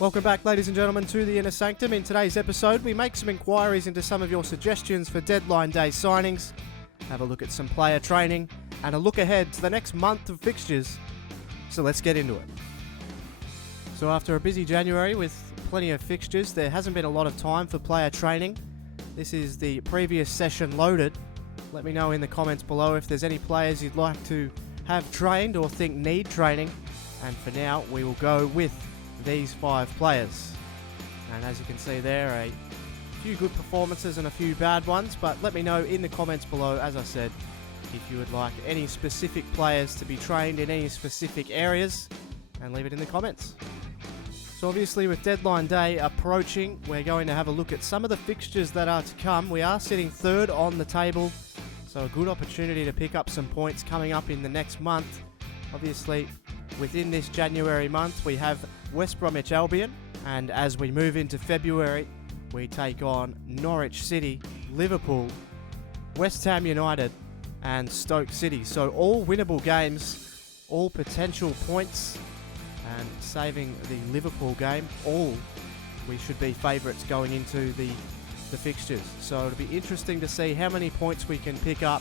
Welcome back, ladies and gentlemen, to the Inner Sanctum. In today's episode, we make some inquiries into some of your suggestions for deadline day signings, have a look at some player training, and a look ahead to the next month of fixtures. So let's get into it. So after a busy January with plenty of fixtures, there hasn't been a lot of time for player training. This is the previous session loaded. Let me know in the comments below if there's any players you'd like to have trained or think need training. And for now, we will go with these 5 players. And as you can see there, a few good performances and a few bad ones, but let me know in the comments below, as I said, if you would like any specific players to be trained in any specific areas, and leave it in the comments. So obviously with deadline day approaching, we're going to have a look at some of the fixtures that are to come. We are sitting 3rd on the table, so a good opportunity to pick up some points coming up in the next month. Obviously, within this January month, we have West Bromwich Albion, and as we move into February, we take on Norwich City, Liverpool, West Ham United, and Stoke City. So all winnable games, all potential points, and saving the Liverpool game, all we should be favourites going into the fixtures. So it'll be interesting to see how many points we can pick up,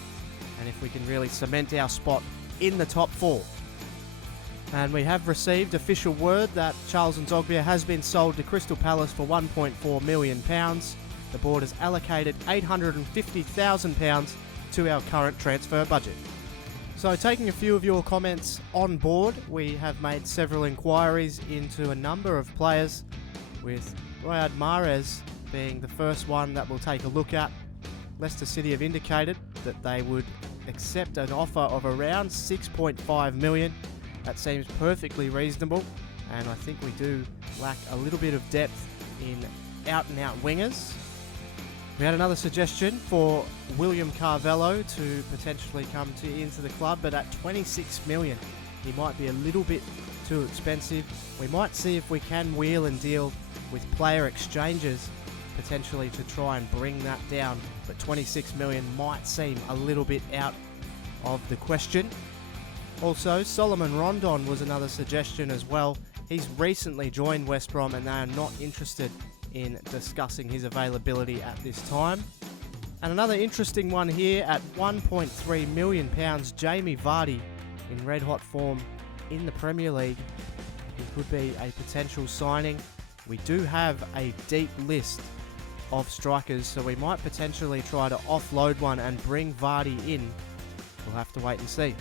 and if we can really cement our spot in the top 4. And we have received official word that Charles N'Zogbia has been sold to Crystal Palace for £1.4 million. The board has allocated £850,000 to our current transfer budget. So taking a few of your comments on board, we have made several inquiries into a number of players, with Mahrez being the first one that we'll take a look at. Leicester City have indicated that they would accept an offer of around £6.5 million. That seems perfectly reasonable, and I think we do lack a little bit of depth in out-and-out wingers. We had another suggestion for William Carvalho to potentially come into the club, but at 26 million, he might be a little bit too expensive. We might see if we can wheel and deal with player exchanges, potentially to try and bring that down, but 26 million might seem a little bit out of the question. Also, Solomon Rondon was another suggestion as well. He's recently joined West Brom and they are not interested in discussing his availability at this time. And another interesting one here at £1.3 million, Jamie Vardy in red-hot form in the Premier League. He could be a potential signing. We do have a deep list of strikers, so we might potentially try to offload one and bring Vardy in. We'll have to wait and see.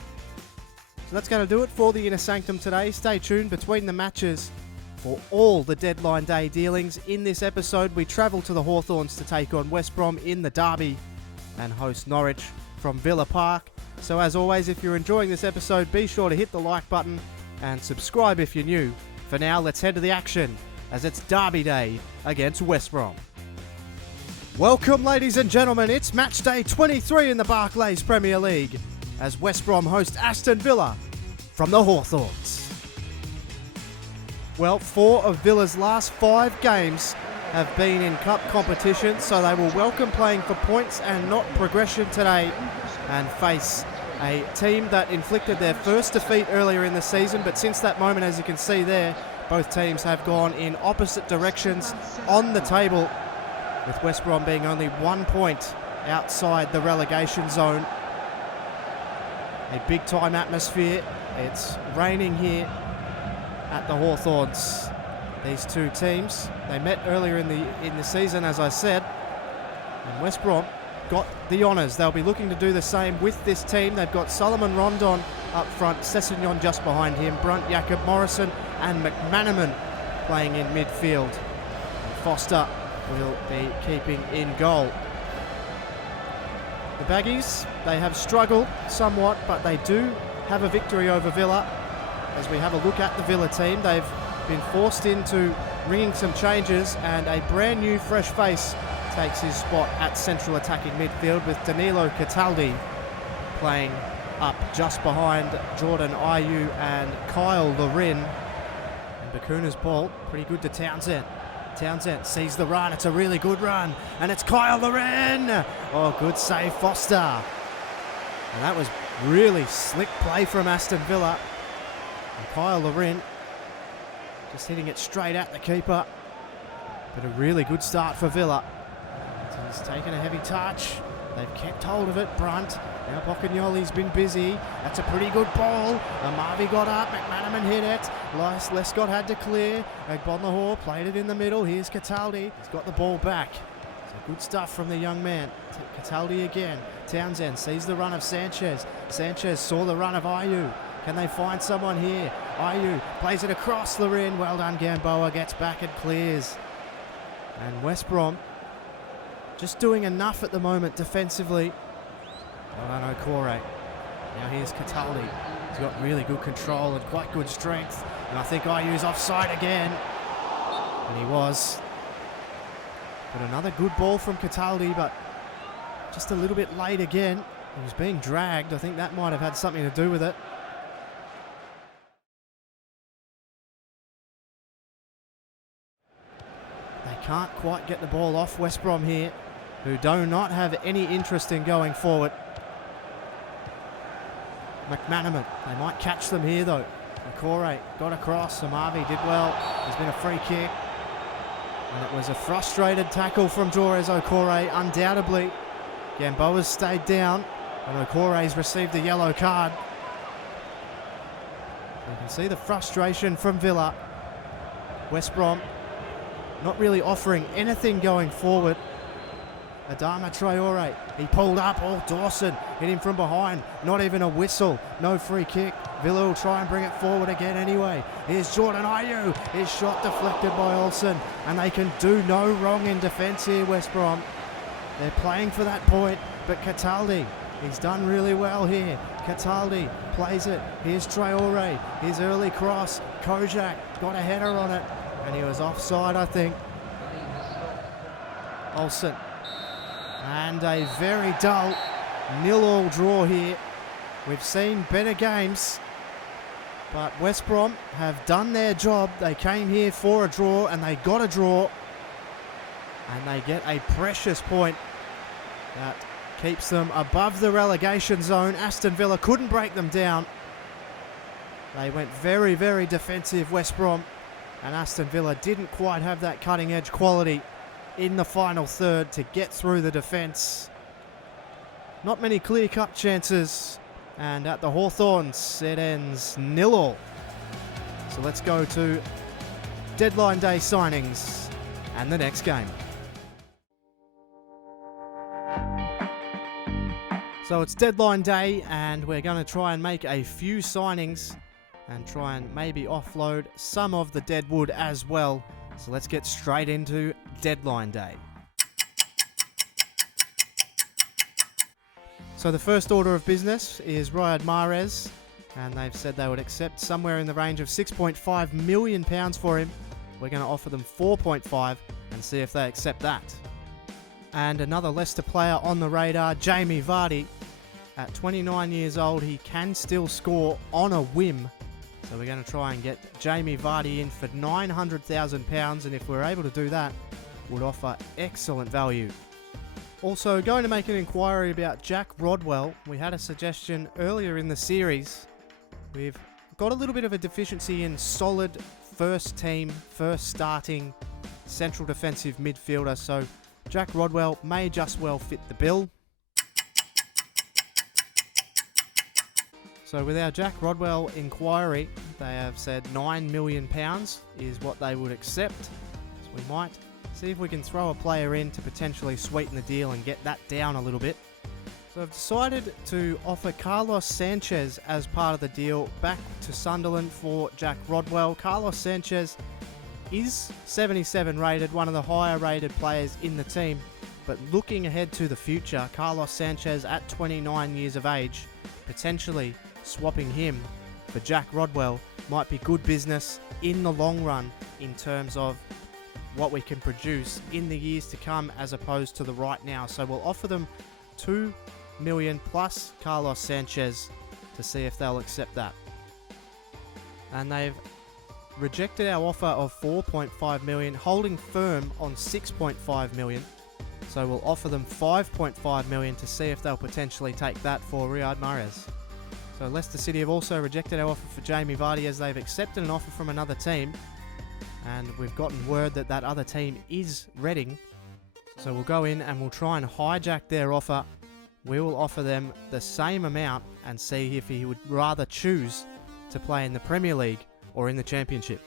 So that's going to do it for the Inner Sanctum today. Stay tuned between the matches for all the deadline day dealings. In this episode, we travel to the Hawthorns to take on West Brom in the derby and host Norwich from Villa Park. So as always, if you're enjoying this episode, be sure to hit the like button and subscribe if you're new. For now, let's head to the action as it's derby day against West Brom. Welcome, ladies and gentlemen. It's match day 23 in the Barclays Premier League, as West Brom host Aston Villa from the Hawthorns. Well, 4 of Villa's last 5 games have been in cup competition, so they will welcome playing for points and not progression today, and face a team that inflicted their first defeat earlier in the season, but since that moment, as you can see there, both teams have gone in opposite directions on the table, with West Brom being only 1 point outside the relegation zone. A big-time atmosphere. It's raining here at the Hawthorns. These two teams, they met earlier in the season, as I said, and West Brom got the honours. They'll be looking to do the same with this team. They've got Solomon Rondon up front, Sessegnon just behind him, Brunt, Jacob Morrison, and McManaman playing in midfield. And Foster will be keeping in goal. The Baggies, they have struggled somewhat, but they do have a victory over Villa. As we have a look at the Villa team, they've been forced into ringing some changes, and a brand new fresh face takes his spot at central attacking midfield, with Danilo Cataldi playing up just behind Jordan Ayew and Kyle Larin. And Bakuna's ball, pretty good to Townsend. Townsend sees the run. It's a really good run. And it's Kyle Larin. Oh, good save, Foster. And that was really slick play from Aston Villa. And Kyle Larin just hitting it straight at the keeper. But a really good start for Villa. He's taken a heavy touch. They've kept hold of it. Brunt. Now Boccagnoli's been busy. That's a pretty good ball. Amavi got up. McManaman hit it. Lescott had to clear. Agbonlahor played it in the middle. Here's Cataldi. He's got the ball back. So good stuff from the young man. Cataldi again. Townsend sees the run of Sanchez. Sanchez saw the run of Ayew. Can they find someone here? Ayew plays it across Larin. Well done, Gamboa. Gets back and clears. And West Brom just doing enough at the moment defensively. Well done, Okore. Now here's Cataldi. He's got really good control and quite good strength. And I think Ayew's offside again. And he was. But another good ball from Cataldi, but just a little bit late again. He was being dragged. I think that might have had something to do with it. They can't quite get the ball off West Brom here, who do not have any interest in going forward. McManaman, they might catch them here though. Okore got across, Amavi did well. There's been a free kick. And it was a frustrated tackle from Torres Okore, undoubtedly. Gamboa's stayed down, and Okore's received a yellow card. You can see the frustration from Villa. West Brom not really offering anything going forward. Adama Traore, he pulled up. Oh, Dawson hit him from behind. Not even a whistle. No free kick. Villa will try and bring it forward again anyway. Here's Jordan Ayew. His shot deflected by Olsen. And they can do no wrong in defence here, West Brom. They're playing for that point. But Cataldi, he's done really well here. Cataldi plays it. Here's Traore. His early cross. Kojak got a header on it. And he was offside, I think. Olsen. And a very dull 0-0 draw here. We've seen better games, but West Brom have done their job. They came here for a draw and they got a draw. And they get a precious point that keeps them above the relegation zone. Aston Villa couldn't break them down. They went very, very defensive, West Brom. And Aston Villa didn't quite have that cutting edge quality in the final third to get through the defence. Not many clear-cut chances, and at the Hawthorns it ends 0-0. So let's go to deadline day signings and the next game. So it's deadline day and we're going to try and make a few signings and try and maybe offload some of the deadwood as well. So let's get straight into deadline day. So the first order of business is Riyad Mahrez, and they've said they would accept somewhere in the range of £6.5 million for him. We're going to offer them 4.5 and see if they accept that. And another Leicester player on the radar, Jamie Vardy. At 29 years old, he can still score on a whim. So we're going to try and get Jamie Vardy in for £900,000, and if we're able to do that, would offer excellent value. Also, going to make an inquiry about Jack Rodwell. We had a suggestion earlier in the series. We've got a little bit of a deficiency in solid first team, first starting central defensive midfielder, so Jack Rodwell may just well fit the bill. So with our Jack Rodwell inquiry, they have said £9 million is what they would accept. So we might see if we can throw a player in to potentially sweeten the deal and get that down a little bit. So I've decided to offer Carlos Sanchez as part of the deal back to Sunderland for Jack Rodwell. Carlos Sanchez is 77 rated, one of the higher rated players in the team. But looking ahead to the future, Carlos Sanchez at 29 years of age, potentially swapping him for Jack Rodwell might be good business in the long run in terms of what we can produce in the years to come as opposed to the right now. So we'll offer them $2 million plus Carlos Sanchez to see if they'll accept that. And they've rejected our offer of $4.5 million, holding firm on $6.5 million. So we'll offer them $5.5 million to see if they'll potentially take that for Riyad Mahrez. So Leicester City have also rejected our offer for Jamie Vardy as they've accepted an offer from another team. and we've gotten word that that other team is Reading. So we'll go in and we'll try and hijack their offer. We will offer them the same amount and see if he would rather choose to play in the Premier League or in the Championship.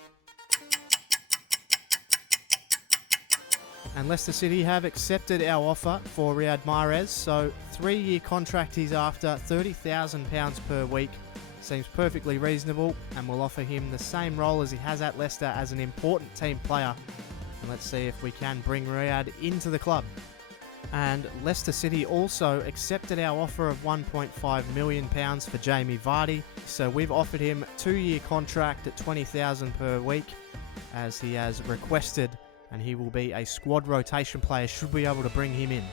And Leicester City have accepted our offer for Riyad Mahrez. So 3-year contract he's after, £30,000 per week. Seems perfectly reasonable, and we'll offer him the same role as he has at Leicester as an important team player. And let's see if we can bring Riyad into the club. And Leicester City also accepted our offer of £1.5 million for Jamie Vardy. So we've offered him a 2-year contract at $20,000 per week as he has requested, and he will be a squad rotation player should we be able to bring him in.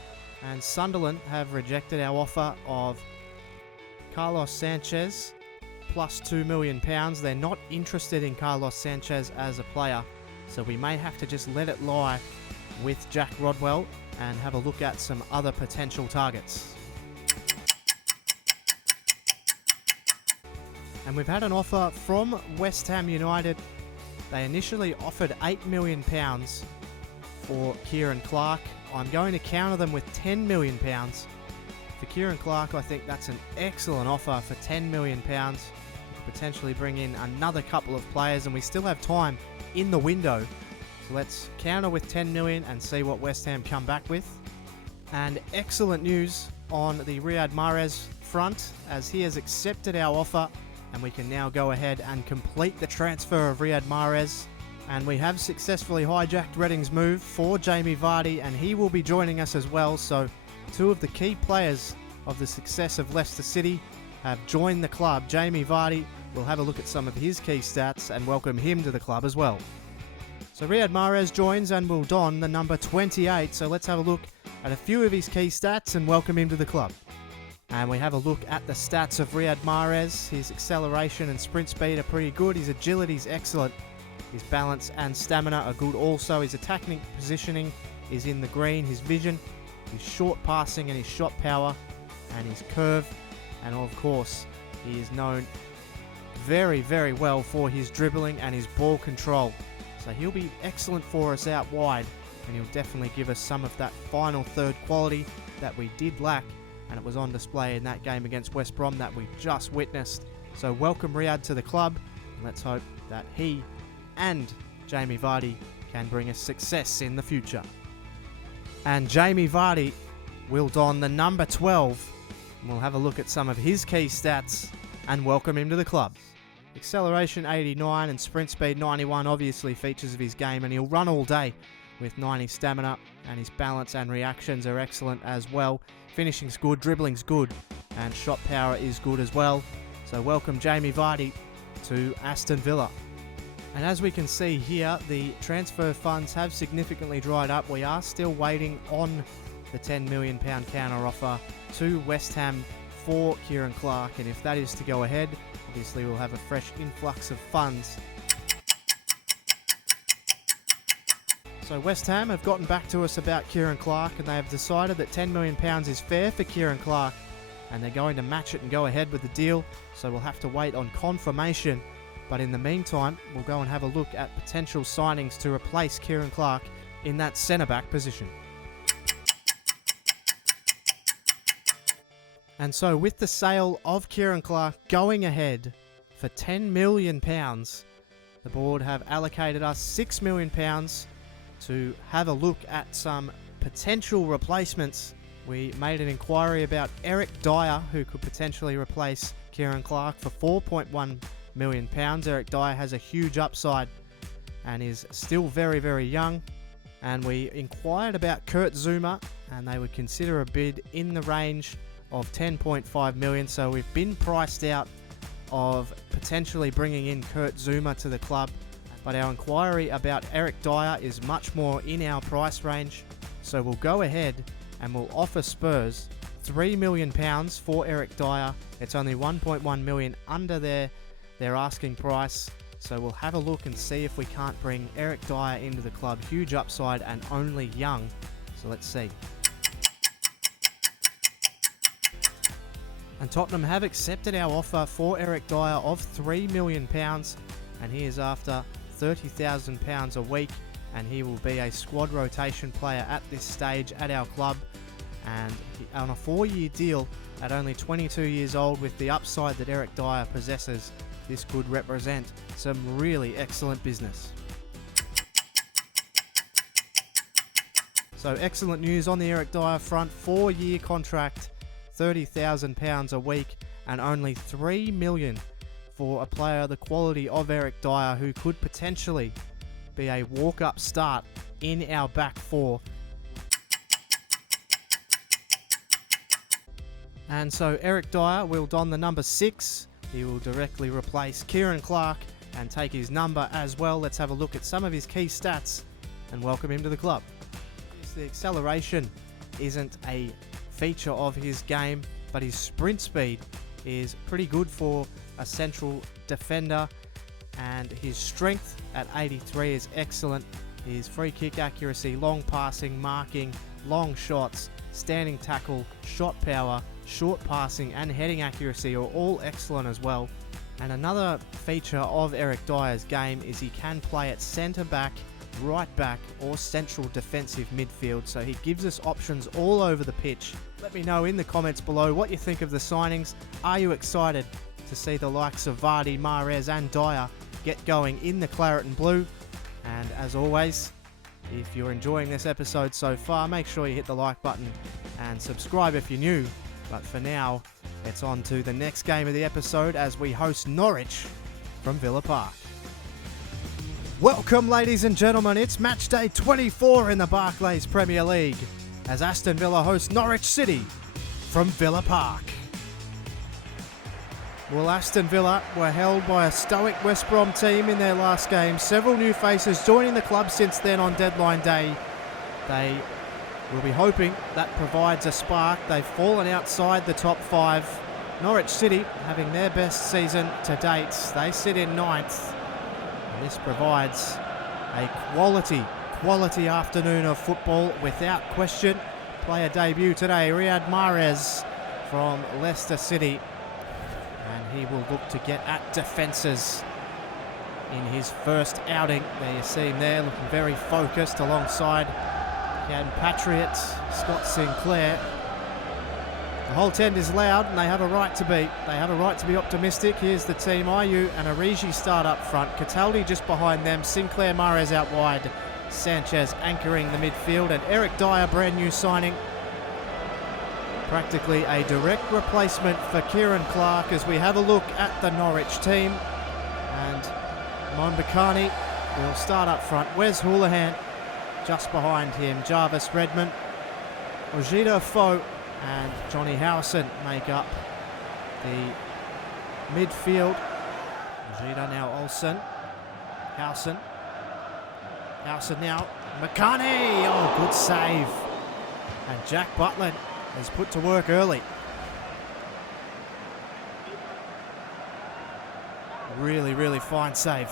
And Sunderland have rejected our offer of Carlos Sanchez plus £2 million. They're not interested in Carlos Sanchez as a player, so we may have to just let it lie with Jack Rodwell and have a look at some other potential targets. And we've had an offer from West Ham United. They initially offered £8 million for Kieran Clark. I'm going to counter them with £10 million. For Kieran Clark, I think that's an excellent offer for £10 million. We could potentially bring in another couple of players, and we still have time in the window. So let's counter with $10 million and see what West Ham come back with. And excellent news on the Riyad Mahrez front, as he has accepted our offer, and we can now go ahead and complete the transfer of Riyad Mahrez. And we have successfully hijacked Reading's move for Jamie Vardy, and he will be joining us as well. So two of the key players of the success of Leicester City have joined the club. Jamie Vardy, we'll have a look at some of his key stats and welcome him to the club as well. So Riyad Mahrez joins and will don the number 28. So let's have a look at a few of his key stats and welcome him to the club. And we have a look at the stats of Riyad Mahrez. His acceleration and sprint speed are pretty good. His agility is excellent. His balance and stamina are good also. His attacking positioning is in the green. His vision, his short passing and his shot power and his curve. And of course, he is known very, very well for his dribbling and his ball control. So he'll be excellent for us out wide, and he'll definitely give us some of that final third quality that we did lack, and it was on display in that game against West Brom that we just witnessed. So welcome Riyad to the club, and let's hope that he and Jamie Vardy can bring us success in the future. And Jamie Vardy will don the number 12, and we'll have a look at some of his key stats and welcome him to the club. Acceleration 89 and sprint speed 91, obviously features of his game, and he'll run all day with 90 stamina, and his balance and reactions are excellent as well. Finishing's good, dribbling's good, and shot power is good as well. So welcome Jamie Vardy to Aston Villa. And as we can see here, the transfer funds have significantly dried up. We are still waiting on the £10 million counter offer to West Ham for Kieran Clark, and if that is to go ahead, obviously we'll have a fresh influx of funds. So West Ham have gotten back to us about Kieran Clark, and they have decided that £10 million is fair for Kieran Clark, and they're going to match it and go ahead with the deal. So we'll have to wait on confirmation. But in the meantime, we'll go and have a look at potential signings to replace Kieran Clark in that centre-back position. And so with the sale of Kieran Clark going ahead for £10 million, the board have allocated us £6 million to have a look at some potential replacements. We made an inquiry about Eric Dyer, who could potentially replace Kieran Clark for £4.1 million. Eric Dyer has a huge upside and is still very, very young. And we inquired about Kurt Zouma, and they would consider a bid in the range of $10.5 million. So we've been priced out of potentially bringing in Kurt Zouma to the club, but our inquiry about Eric Dyer is much more in our price range. So we'll go ahead and we'll offer Spurs £3 million for Eric Dyer. It's only $1.1 million under their asking price. So we'll have a look and see if we can't bring Eric Dyer into the club. Huge upside and only young. So let's see. And Tottenham have accepted our offer for Eric Dyer of £3 million, and he is after £30,000 a week, and he will be a squad rotation player at this stage at our club, and on a 4-year deal at only 22 years old. With the upside that Eric Dyer possesses, this could represent some really excellent business. So excellent news on the Eric Dyer front. 4-year contract, £30,000 a week, and only $3 million for a player the quality of Eric Dyer, who could potentially be a walk-up start in our back four. And so Eric Dyer will don the number 6. He will directly replace Kieran Clark and take his number as well. Let's have a look at some of his key stats and welcome him to the club. The acceleration isn't a feature of his game, but his sprint speed is pretty good for a central defender, and his strength at 83 is excellent. His free kick accuracy, long passing, marking, long shots, standing tackle, shot power, short passing and heading accuracy are all excellent as well. And another feature of Eric Dyer's game is he can play at centre back, right back or central defensive midfield, so he gives us options all over the pitch. Let me know in the comments below what you think of the signings. Are you excited to see the likes of Vardy, Mahrez and Dyer get going in the claret and blue? And as always, if you're enjoying this episode so far, make sure you hit the like button and subscribe if you're new. But for now, it's on to the next game of the episode as we host Norwich from Villa Park. Welcome, ladies and gentlemen. It's match day 24 in the Barclays Premier League as Aston Villa host Norwich City from Villa Park. Well, Aston Villa were held by a stoic West Brom team in their last game. Several new faces joining the club since then on deadline day. They will be hoping that provides a spark. They've fallen outside the top 5. Norwich City having their best season to date. They sit in 9th. This provides a quality afternoon of football without question. Player debut today, Riyad Mahrez from Leicester City. And he will look to get at defences in his first outing. There you see him there, looking very focused alongside Can Patriot, Scott Sinclair. The Holte End is loud and they have a right to be. They have a right to be optimistic. Here's the team. Ayew and Origi start up front. Cataldi just behind them. Sinclair, Mahrez out wide. Sanchez anchoring the midfield. And Eric Dyer, brand new signing. Practically a direct replacement for Kieran Clark as we have a look at the Norwich team. And Mbakani will start up front. Wes Houlihan just behind him. Jarvis Redmond, Ojeda Foe and Johnny Howson make up the midfield. Ojeda now Olsen. Howson now. McCarney! Oh, good save. And Jack Butland is put to work early. Really fine save.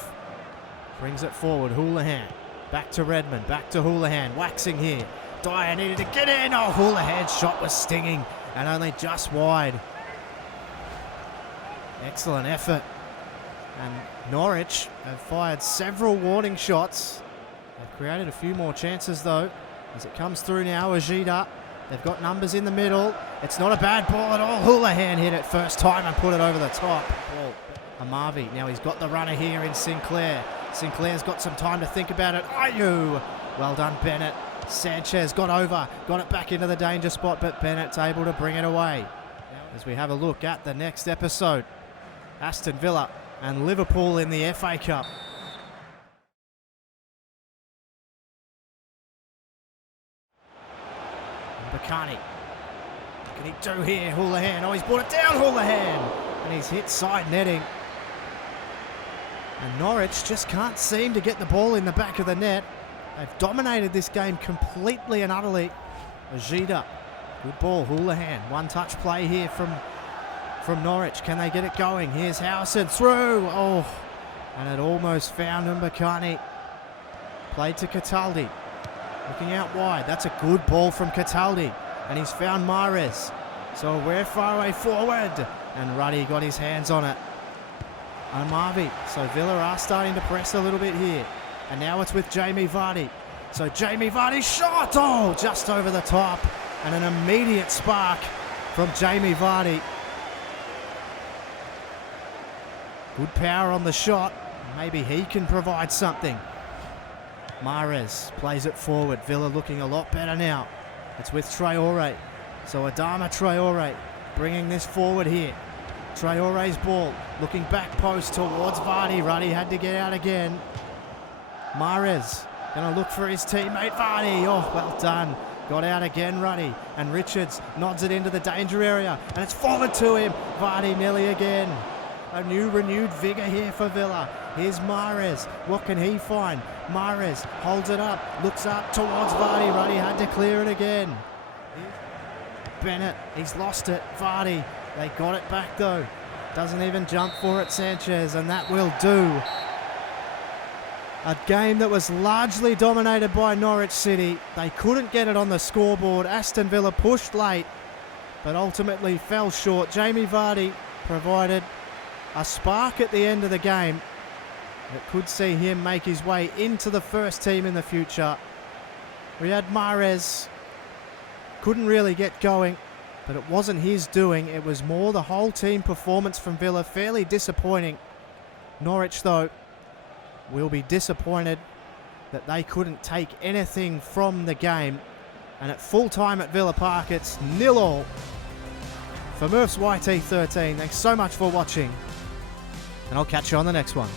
Brings it forward. Houlihan. Back to Redmond. Back to Houlihan. Waxing here. Dyer needed to get in. Oh, Houlihan's shot was stinging and only just wide. Excellent effort. And Norwich have fired several warning shots. They've created a few more chances though. As it comes through now, Ojeda. They've got numbers in the middle. It's not a bad ball at all. Houlihan hit it first time and put it over the top. Ball. Amavi. Now he's got the runner here in Sinclair. Sinclair's got some time to think about it. Ayew. Well done, Bennett. Sanchez got over, got it back into the danger spot, but Bennett's able to bring it away. As we have a look at the next episode, Aston Villa and Liverpool in the FA Cup. Mbakani. What can he do here? Houlihan. Oh, he's brought it down, Houlihan. And he's hit side netting. And Norwich just can't seem to get the ball in the back of the net. They've dominated this game completely and utterly. Ojeda. Good ball, Houlihan. One-touch play here from Norwich. Can they get it going? Here's Howson through. Oh, and it almost found Mbakani. Played to Cataldi. Looking out wide. That's a good ball from Cataldi. And he's found Mahrez. So we're far away forward. And Ruddy got his hands on it. Marvy. So Villa are starting to press a little bit here. And now it's with Jamie Vardy. So Jamie Vardy shot! Oh, just over the top. And an immediate spark from Jamie Vardy. Good power on the shot. Maybe he can provide something. Mahrez plays it forward. Villa looking a lot better now. It's with Traore. So Adama Traore bringing this forward here. Traore's ball looking back post towards Vardy. Vardy had to get out again. Mahrez going to look for his teammate Vardy. Oh, well done. Got out again, Ruddy. And Richards nods it into the danger area. And it's forward to him. Vardy nearly again. A new renewed vigour here for Villa. Here's Mahrez. What can he find? Mahrez holds it up. Looks up towards Vardy. Ruddy had to clear it again. Bennett. He's lost it. Vardy. They got it back though. Doesn't even jump for it, Sanchez. And that will do. A game that was largely dominated by Norwich City. They couldn't get it on the scoreboard. Aston Villa pushed late, but ultimately fell short. Jamie Vardy provided a spark at the end of the game that could see him make his way into the first team in the future. Riyad Mahrez couldn't really get going, but it wasn't his doing. It was more the whole team performance from Villa. Fairly disappointing. Norwich, though, will be disappointed that they couldn't take anything from the game. And at full time at Villa Park, it's 0-0. For Murph's YT13, thanks so much for watching, and I'll catch you on the next one.